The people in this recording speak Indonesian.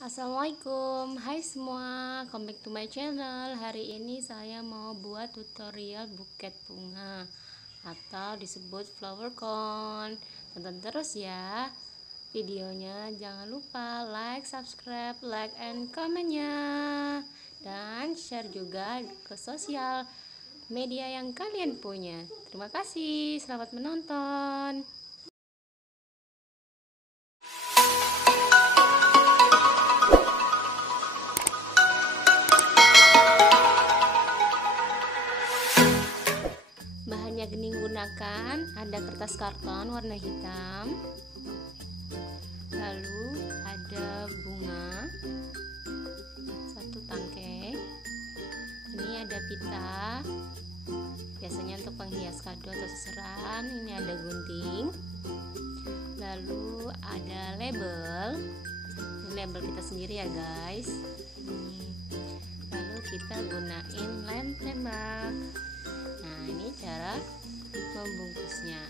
Assalamualaikum, hai semua, come back to my channel. Hari ini saya mau buat tutorial buket bunga atau disebut flower cone. Tonton terus ya videonya, jangan lupa like, subscribe, like and komennya, dan share juga ke sosial media yang kalian punya. Terima kasih, selamat menonton. Bahannya digunakan ada kertas karton warna hitam, lalu ada bunga, satu tangkai, ini ada pita, biasanya untuk penghias kado atau seseran. Ini ada gunting, lalu ada label, ini label kita sendiri ya guys. Lalu kita gunain lem tembak. Nah, ini cara membungkusnya.